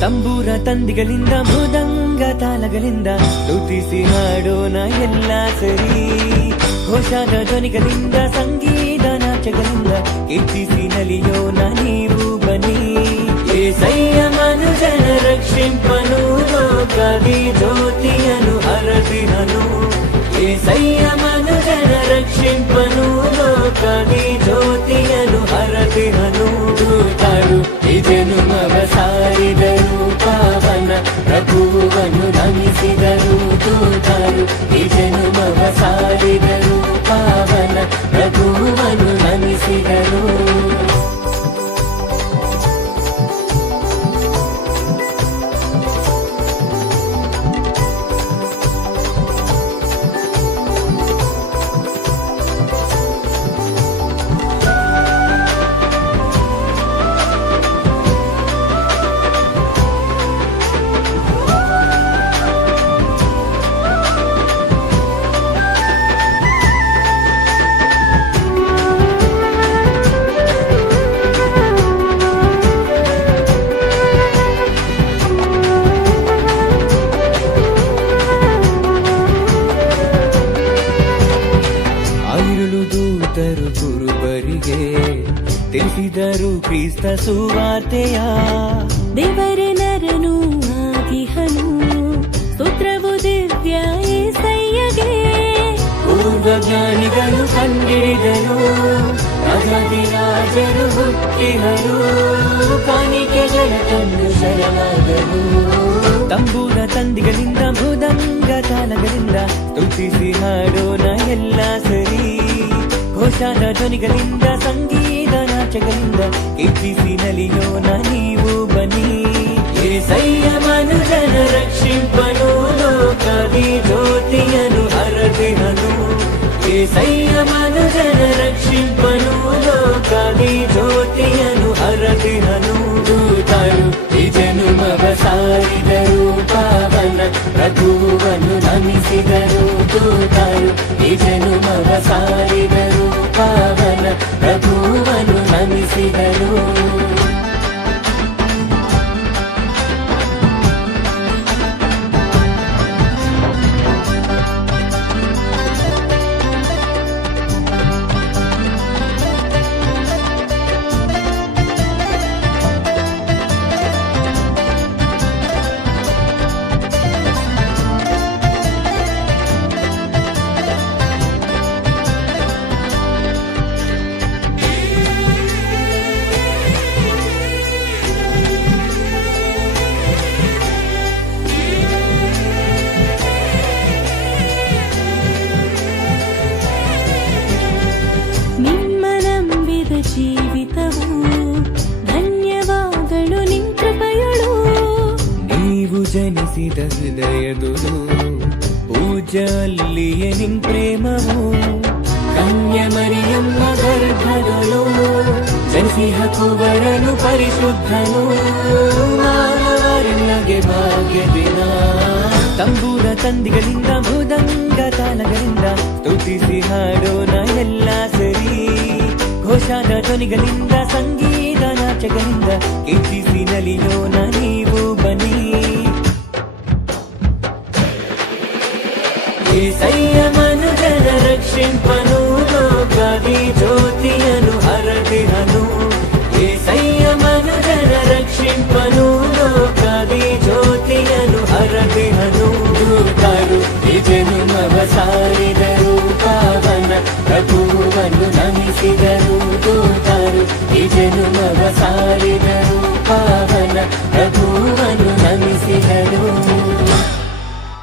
ತಂಬೂರ ತಂದಿಗಳಿಂದ ಮೃದಂಗ ತಾಳಗಳಿಂದ ಸ್ತುತಿಸಿ ಹಾಡೋಣ ಎಲ್ಲ ಸರಿ. ಘೋಷಾದ ಧ್ವನಿಗಳಿಂದ ಸಂಗೀತ ನಾಚಗಳಿಂದ ಕೀರ್ತಿಸಿ ನಲಿಯೋಣ ನೀವು ಬನ್ನಿ. ಏಸಯ್ಯ ಮನುಜನ ರಕ್ಷಿಂಪನು ಲೋಕದಿ ಜ್ಯೋತಿಯನು ಹರದಿಹನು. ಏಸಯ್ಯ ಮನುಜನ ರಕ್ಷಿಂಪನು ಲೋಕದಿ ಜ್ಯೋತಿಯನು ಹರದಿಹನು. ದೂತರು ಈ ಜನುಮವ ಸಾರಿದರು, ಪಾವನ ಪ್ರಭುವನ್ನು ನಮಿಸಿದರು. ದೂತರು ಈ ಜನುಮವ ಸಾರಿದರು, ಪಾವನ ಪ್ರಭುವನ್ನು ನಮಿಸಿದರು. ಕುರುಬರಿಗೆ ತಿಳಿಸಿದರು ಕ್ರಿಸ್ತ ಸುವಾರ್ತೆಯ. ದೇವರ ನರನು ಆಗಿಹನು, ಸ್ತೋತ್ರವು ದಿವ್ಯ ಏಸಯ್ಯಗೆ. ಪೂರ್ವ ಜ್ಞಾನಿಗಳು ಕಂಡಿಡಿದರು, ರಾಜಾದಿರಾಜರು ಹುಟ್ಟಿದರು, ಕಾಣಿಕೆಗಳ ತಂದು ಶರಣಾದರು. ತಂಬೂರ ತಂದಿಗಳಿಂದ ಮೃದಂಗ ತಾಳಗಳಿಂದ ಸ್ತುತಿಸಿ ಹಾಡೋಣ ಎಲ್ಲ ಸರಿ. ಘೋಷಾದ ಧ್ವನಿಗಳಿಂದ ಸಂಗೀತ ನಾಚಗಳಿಂದ ಕೀರ್ತಿಸಿ ನಲಿಯೋಣ ನೀವು ಬನ್ನಿ. ಏಸಯ್ಯ ಮನುಜನ ರಕ್ಷಿಂಪನು ಲೋಕದಿ ಜ್ಯೋತಿಯನು ಹರದಿಹನು. ಏಸಯ್ಯ ಮನುಜನ ರಕ್ಷಿಂಪನು ಲೋಕದಿ ಜ್ಯೋತಿಯನು ಹರದಿಹನು. ದೂತರು ಈ ಜನುಮವ ಸಾರಿದರು, ಪಾವನ ಪ್ರಭುವನ್ನು ನಮಿಸಿದರು. ದೂತರು ಈ ಜನುಮವ ಸಾರಿದರು, ಪಾವನ ಪ್ರಭುವನ್ನು ನಮಿಸಿದರು. ಜೀವಿತವು ಧನ್ಯವಾಗಳು ನಿನ್ ಕೃಪೆಗಳು. ನೀವು ಜನಿಸಿದ ಹೃದಯದುಲು ಪೂಜ್ಯ ಅಲ್ಲಿಯೇ ನಿನ್ ಪ್ರೇಮವು. ಕನ್ಯ ಮರಿಯಮ್ಮ ಗರ್ಭದಳು ಜನಿಸಿಹ ಕುವರನು ಪರಿಶುದ್ಧನು. ಮಾನವರಿಗೆ ಭಾಗ್ಯ ದಿನ. ತಂಬೂರ ತಂದಿಗಳಿಂದ ಮೃದಂಗ ತಾಳಗಳಿಂದ ಸ್ತುತಿಸಿ ಹಾಡೋಣ ಎಲ್ಲ ಸರಿ. ಘೋಷಾದ ಧ್ವನಿಗಳಿಂದ ಸಂಗೀತ ನಾಚಗಳಿಂದ ಕೀರ್ತಿಸಿ ನಲಿಯೋಣ ನೀವು ಬನ್ನಿ. ಏಸಯ್ಯ ಮನುಜನ ರಕ್ಷಿಂಪನು ಲೋಕದಿ ಜ್ಯೋತಿಯನು ಹರದಿಹನು. ಏಸಯ್ಯ ಮನುಜನ ರಕ್ಷಿಂಪನು ಲೋಕದಿ ಜ್ಯೋತಿಯನು ಹರದಿಹನು. ದೂತರು ಈ ಜನುಮವ ಸಾರಿದರು, ಪಾವನ ಪ್ರಭುವನ್ನು ನಮಿಸಿದರು. ದೂತರು ಈ ಜನುಮವ ಸಾರಿದರು, ಪಾವನ ಪ್ರಭುವನ್ನು ನಮಿಸಿದರು.